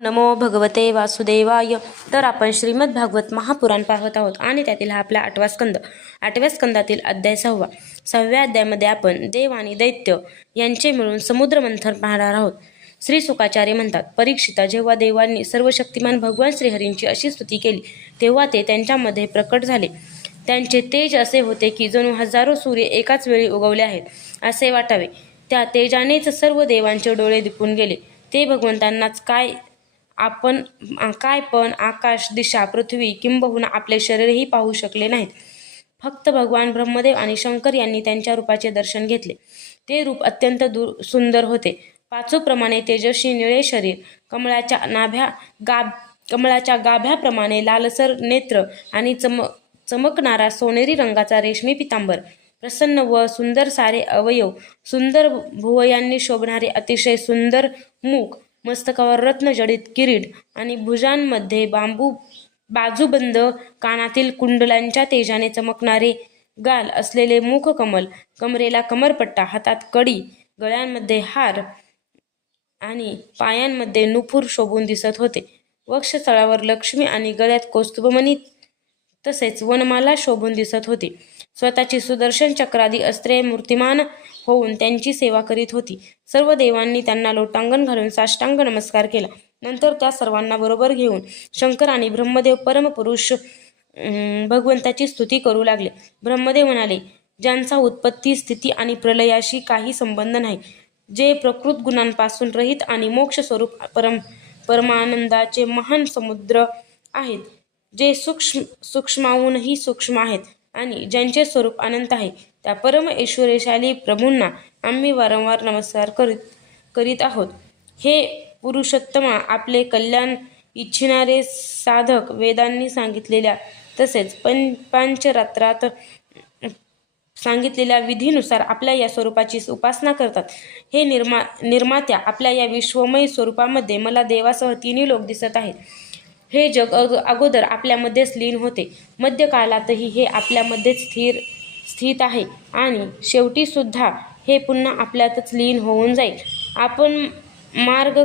नमो भगवते वासुदेवाय. तर आपण श्रीमद भागवत महापुराण पाहत आहोत आणि त्यातील हा आपला आठवा स्कंद. आठव्या स्कंदातील अध्याय सहावा. सहाव्या अध्यायामध्ये आपण देव आणि दैत्य यांचे मिळून समुद्र मंथन पाहणार आहोत. श्री सुकाचार्य म्हणतात परीक्षिता जेव्हा देवांनी सर्व शक्तिमान भगवान श्रीहरींची अशी स्तुती केली तेव्हा ते त्यांच्यामध्ये प्रकट झाले. त्यांचे तेज असे होते की जणू हजारो सूर्य एकाच वेळी उगवले आहेत असे वाटावे. त्या तेजानेच सर्व देवांचे डोळे दिपून गेले. ते भगवंतांनाच काय आपण काय पण आकाश दिशा पृथ्वी किंबहुना आपले शरीरही पाहू शकले नाहीत. फक्त भगवान ब्रह्मदेव आणि शंकर यांनी त्यांच्या रूपाचे दर्शन घेतले. ते रूप अत्यंत दूर सुंदर होते. पाचूप्रमाणे तेजस्वी निळे शरीर कमळाच्या नाभ्या गाभ कमळाच्या गाभ्याप्रमाणे लालसर नेत्र आणि चम चमकणारा सोनेरी रंगाचा रेशमी पितांबर. प्रसन्न व सुंदर सारे अवयव सुंदर भुवयांनी शोभणारे अतिशय सुंदर मुख मस्तकावर रत्नजडित किरीट आणि भुजांमध्ये बांबू बाजूबंद कानातील कुंडलांच्या तेजाने चमकणारे गाल असलेले मुखकमल कमरेला कमरपट्टा हातात कडी गळ्यांमध्ये हार आणि पायांमध्ये नुपूर शोभून दिसत होते. वक्षस्थळावर लक्ष्मी आणि गळ्यात कौस्तुभमणी तसेच वनमाला शोभून दिसत होती. स्वतःची सुदर्शन चक्रादी अस्त्रे मूर्तिमान होऊन त्यांची सेवा करीत होती. सर्व देवांनी त्यांना लोटांगण घालून साष्टांग नमस्कार केला. नंतर त्या सर्वांना बरोबर घेऊन शंकर आणि ब्रह्मदेव परमपुरुष भगवंताची स्तुती करू लागले. ब्रह्मदेव म्हणाले ज्यांचा उत्पत्ती स्थिती आणि प्रलयाशी काही संबंध नाही जे प्रकृत गुणांपासून रहित आणि मोक्ष स्वरूप परम परमानंदाचे महान समुद्र आहेत जे सूक्ष्म सूक्ष्माहूनही सूक्ष्म आहेत. आणि ज्यांचे स्वरूप अनंत आहे त्या परम ऐश्वर्यशाली प्रभूंना आम्ही वारंवार नमस्कार करीत करीत आहोत. हे पुरुषोत्तमा आपले कल्याण इच्छिणारे साधक वेदांनी सांगितलेल्या तसेच पं पांचरात्रात सांगितलेल्या विधीनुसार आपल्या या स्वरूपाची उपासना करतात. हे निर्मा निर्मात्या आपल्या या विश्वमय स्वरूपामध्ये मला देवासह तिन्ही लोक दिसत आहेत. हे जग अगोदर आपल्यामध्येच लीन होते. मध्यकालातही हे आपल्यामध्येच स्थिर स्थित आहे. आणि शेवटीसुद्धा हे पुन्हा आपल्यातच लीन होऊन जाईल. आपण मार्ग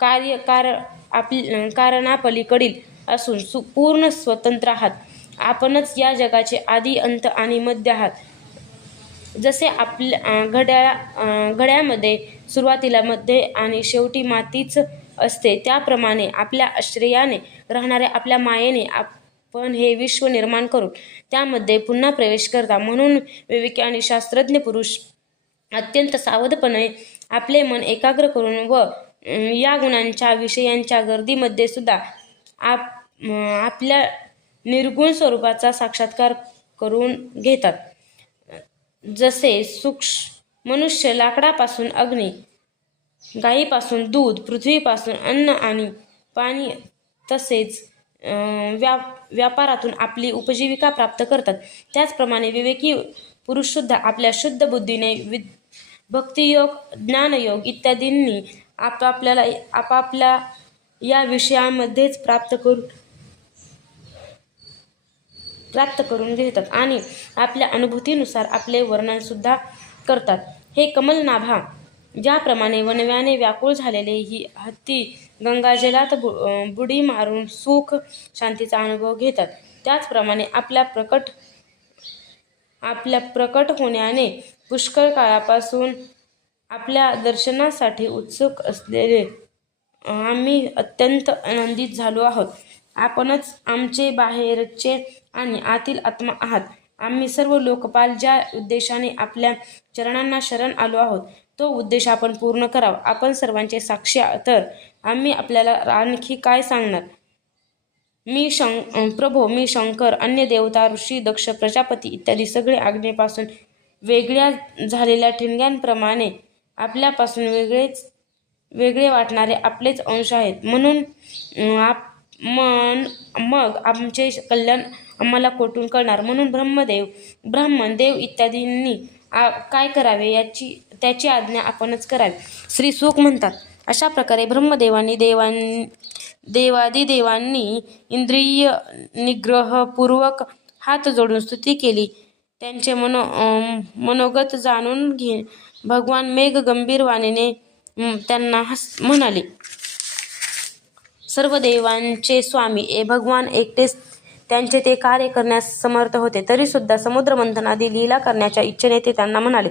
कार्य कार आप कारणापलीकडील असून सु पूर्ण स्वतंत्र आहात. आपणच या जगाचे आधी अंत आणि मध्य आहात. जसे आपल्या घड्याळा घड्यामध्ये सुरुवातीला मध्ये आणि शेवटी मातीच असते. त्याप्रमाणे आपल्या आश्रयाने राहणाऱ्या आपल्या मायेने आपण हे विश्व निर्माण करून त्यामध्ये पुन्हा प्रवेश करता. म्हणून विवेकी आणि शास्त्रज्ञ पुरुष अत्यंत सावधपणे आपले मन एकाग्र करून व या गुणांच्या विषयांच्या गर्दीमध्ये सुद्धा आप आपल्या निर्गुण स्वरूपाचा साक्षात्कार करून घेतात. जसे सूक्ष्म मनुष्य लाकडापासून अग्नी गायीपासून दूध पृथ्वीपासून अन्न आणि पाणी तसेच व्या व्यापारातून आपली उपजीविका प्राप्त करतात. त्याचप्रमाणे विवेकी पुरुषसुद्धा आपल्या शुद्ध बुद्धीने वि भक्तियोग ज्ञानयोग इत्यादींनी आपापल्याला आपापल्या या विषयामध्येच प्राप्त करू प्राप्त करून घेतात आणि आपल्या अनुभूतीनुसार आपले वर्णनसुद्धा करतात. हे कमलनाभा ज्याप्रमाणे वनव्याने व्याकुळ झालेले ही हत्ती गंगाजलात बु बुडी मारून सुख शांतीचा अनुभव घेतात. त्याचप्रमाणे आपल्या प्रकट आपल्या प्रकट होण्याने पुष्कळ काळापासून आपल्या दर्शनासाठी उत्सुक असलेले आम्ही अत्यंत आनंदित झालो आहोत. आपणच आमचे बाहेरचे आणि आतील आत्मा आहात. आम्ही सर्व लोकपाल ज्या उद्देशाने आपल्या चरणांना शरण आलो आहोत तो उद्देश आपण पूर्ण करावा. आपण सर्वांचे साक्षी तर आम्ही आपल्याला आणखी काय सांगणार? मी शं प्रभो मी शंकर अन्य देवता ऋषी दक्ष प्रजापती इत्यादी सगळे आज्ञेपासून वेगळ्या झालेल्या ठिणग्यांप्रमाणे आपल्यापासून वेगळेच वेगळे वाटणारे आपलेच अंश आहेत. म्हणून आप मन मग आमचे कल्याण आम्हाला कोठून करणार म्हणून ब्रह्मदेव ब्राह्मण देव इत्यादींनी आ काय करावे याची त्याची आज्ञा आपणच करावी. श्री सुख म्हणतात अशा प्रकारे ब्रह्मदेवांनी देवां देवादिदेवांनी इंद्रिय निग्रहपूर्वक हात जोडून स्तुती केली. त्यांचे मनो मनोगत जाणून घे भगवान मेघ गंभीर वाणीने त्यांना हस म्हणाले. सर्व देवांचे स्वामी ए भगवान एकटेच त्यांचे ते कार्य करण्यास समर्थ होते. तरी सुद्धा समुद्र मंथनादी लीला करण्याच्या इच्छेने ते त्यांना म्हणाले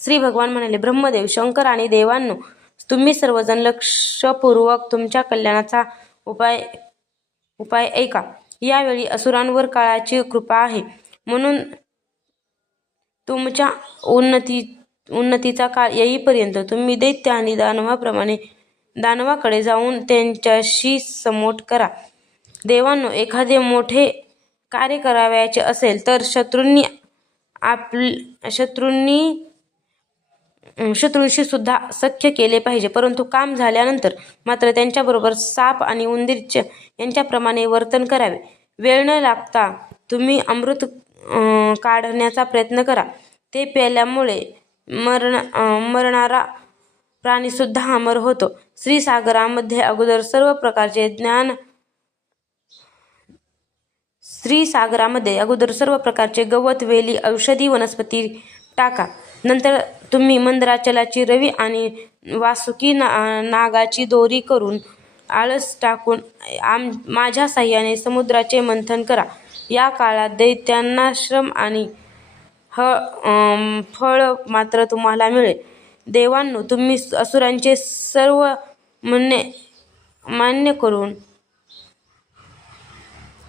श्री भगवान म्हणाले ब्रह्मदेव शंकर आणि देवांनो तुम्ही सर्वजण लक्षपूर्वक तुमच्या कल्याणाचा उपाय उपाय ऐका. यावेळी असुरांवर काळाची कृपा आहे. म्हणून तुमच्या उन्नती उन्नतीचा काळ येईपर्यंत तुम्ही दैत्य आणि दानवाप्रमाणे दानवाकडे जाऊन त्यांच्याशी समोट करा. देवांनो एखादे मोठे कार्य करावयाचे असेल तर शत्रूंनी आपल शत्रूंनी शत्रूंशी सुद्धा सख्य केले पाहिजे. परंतु काम झाल्यानंतर मात्र त्यांच्याबरोबर साप आणि उंदीरच्या यांच्याप्रमाणे वर्तन करावे. वेळ न लागता तुम्ही अमृत काढण्याचा प्रयत्न करा. ते प्याल्यामुळे मरण मरणारा प्राणीसुद्धा अमर होतो. श्रीसागरामध्ये अगोदर सर्व प्रकारचे ज्ञान श्रीसागरामध्ये अगोदर सर्व प्रकारचे गवत वेली औषधी वनस्पती टाका. नंतर तुम्ही मंदराचलाची रवी आणि वासुकी ना नागाची दोरी करून आळस टाकून आम माझ्या साह्याने समुद्राचे मंथन करा. या काळात दैत्यांना श्रम आणि ह फळ मात्र तुम्हाला मिळेल. देवांनो तुम्ही असुरांचे सर्व म्हणणे मान्य करून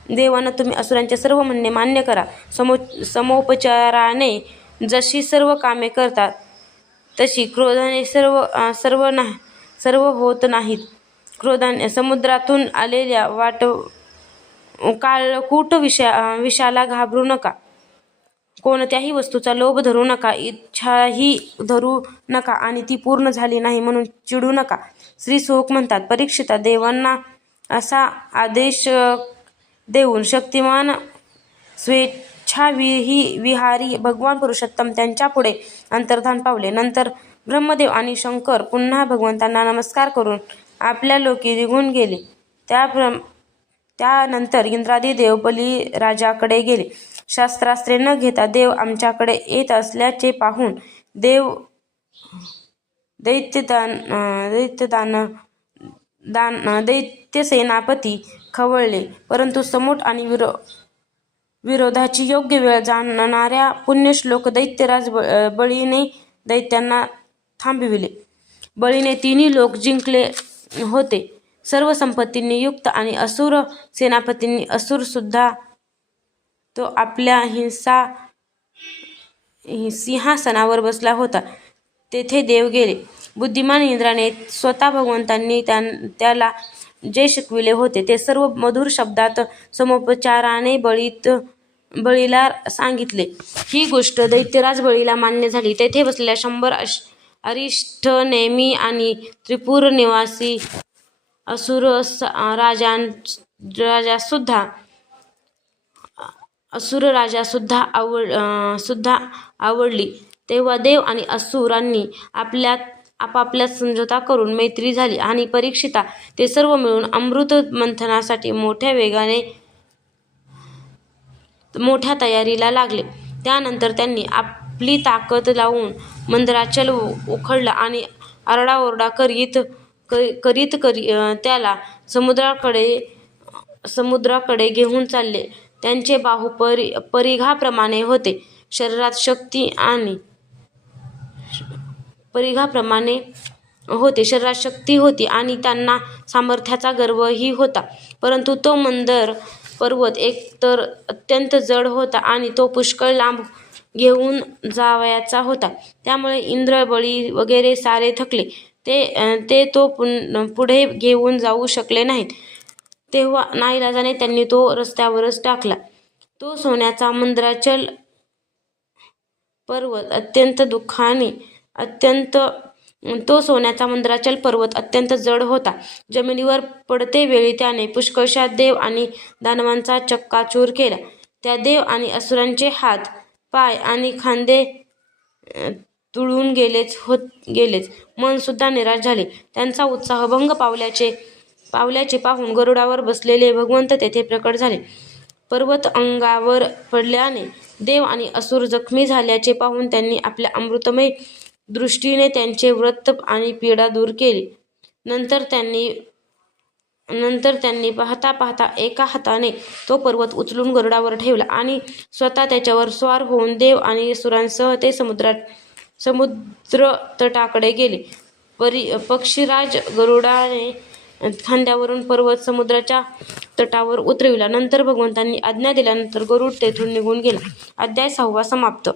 देवानं तुम्ही असुरांचे सर्व म्हणणे मान्य करा. समो समोपचाराने जशी सर्व कामे करतात तशी क्रोधाने सर्व सर्व ना सर्व होत नाहीत. क्रोधाने समुद्रातून आलेल्या वाट काळकूट विषा विषाला घाबरू नका. कोणत्याही वस्तूचा लोभ धरू नका इच्छाही धरू नका आणि ती पूर्ण झाली नाही म्हणून चिडू नका. श्री सुख म्हणतात परीक्षिता देवांना असा आदेश देऊन शक्तिमान स्वेच्छाविही विहारी भगवान पुरुषोत्तम त्यांच्यापुढे अंतर्धान पावले. नंतर ब्रह्मदेव आणि शंकर पुन्हा भगवंतांना नमस्कार करून आपल्या लोकी निघून गेले. त्या त्यानंतर इंद्रादी देव बलिराजाकडे गेले. शास्त्रास्त्रे न घेता देव आमच्याकडे येत असल्याचे पाहून देव दैत्यदान दैत्यदान दान दैत्य सेनापती खवळले. परंतु समोट आणि विरो विरोधाची योग्य वेळ जाणणाऱ्या पुण्यश्लोक दैत्यराज बळीने दैत्यांना थांबविले. बळीने तिन्ही लोक जिंकले होते. सर्व संपत्तींनी युक्त आणि असुर सेनापतींनी असुर सुद्धा तो आपल्या हिंसा सिंहासनावर बसला होता. तेथे देव गेले. बुद्धिमान इंद्राने स्वतः भगवंतांनी त्यां त्याला जे शिकविले होते ते सर्व मधुर शब्दात समोपचाराने बळीत बळीला सांगितले. ही गोष्ट दैत्यराज बळीला मान्य झाली. तेथे बसलेल्या शंभर अश अरिष्ठ नेमी आणि त्रिपुर निवासी असुर स- राजां राजासुद्धा असुर राजासुद्धा आवड सुद्धा आवडली. तेव्हा देव आणि असुरांनी आपल्यात आपापल्यात समझोता करून मैत्री झाली आणि परीक्षिता ते सर्व मिळून अमृत मंथनासाठी मोठ्या वेगाने मोठ्या तयारीला लागले. त्यानंतर त्यांनी आपली ताकद लावून मंदराचल उखडला आणि आरडाओरडा करीत करीत करी त्याला समुद्राकडे समुद्राकडे घेऊन चालले. त्यांचे बाहू परि परिघाप्रमाणे होते. शरीरात शक्ती आणि परिघाप्रमाणे होते. शरीरात शक्ती होती आणि त्यांना सामर्थ्याचा गर्वही होता. परंतु तो मंदर पर्वत एकतर अत्यंत जड होता आणि तो पुष्कळ लांब घेऊन जावयाचा होता. त्यामुळे इंद्र बळी वगैरे सारे थकले. ते ते तो पुढे घेऊन जाऊ शकले नाहीत. तेव्हा नाईलाजाने त्यांनी तो रस्त्यावरच टाकला. तो सोन्याचा मंदराचल पर्वत अत्यंत दुःखाने अत्यंत तो सोन्याचा मंदराचल पर्वत अत्यंत जड होता. जमिनीवर पडते वेळी त्याने पुष्कळशा देव आणि दानवांचा चक्काचूर केला. त्या देव आणि असुरांचे हात पाय आणि खांदे तुळून गेलेच होत गेलेच. मन सुद्धा निराश झाले. त्यांचा उत्साह भंग पावल्याचे पावल्याचे पाहून गरुडावर बसलेले भगवंत तेथे प्रकट झाले. पर्वत अंगावर पडल्याने देव आणि असुर जखमी झाल्याचे पाहून त्यांनी आपल्या अमृतमय दृष्टीने त्यांचे व्रत आणि पीडा दूर केली. नंतर त्यांनी नंतर त्यांनी पाहता पाहता एका हाताने तो पर्वत उचलून गरुडावर ठेवला आणि स्वतः त्याच्यावर स्वार होऊन देव आणि सुरांसह ते समुद्रात समुद्र तटाकडे गेले. परी पक्षीराज गरुडाने खांद्यावरून पर्वत समुद्राच्या तटावर उतरविला. नंतर भगवंतांनी आज्ञा दिल्यानंतर गरुड तेथून निघून गेला. अध्याय सहावा समाप्त.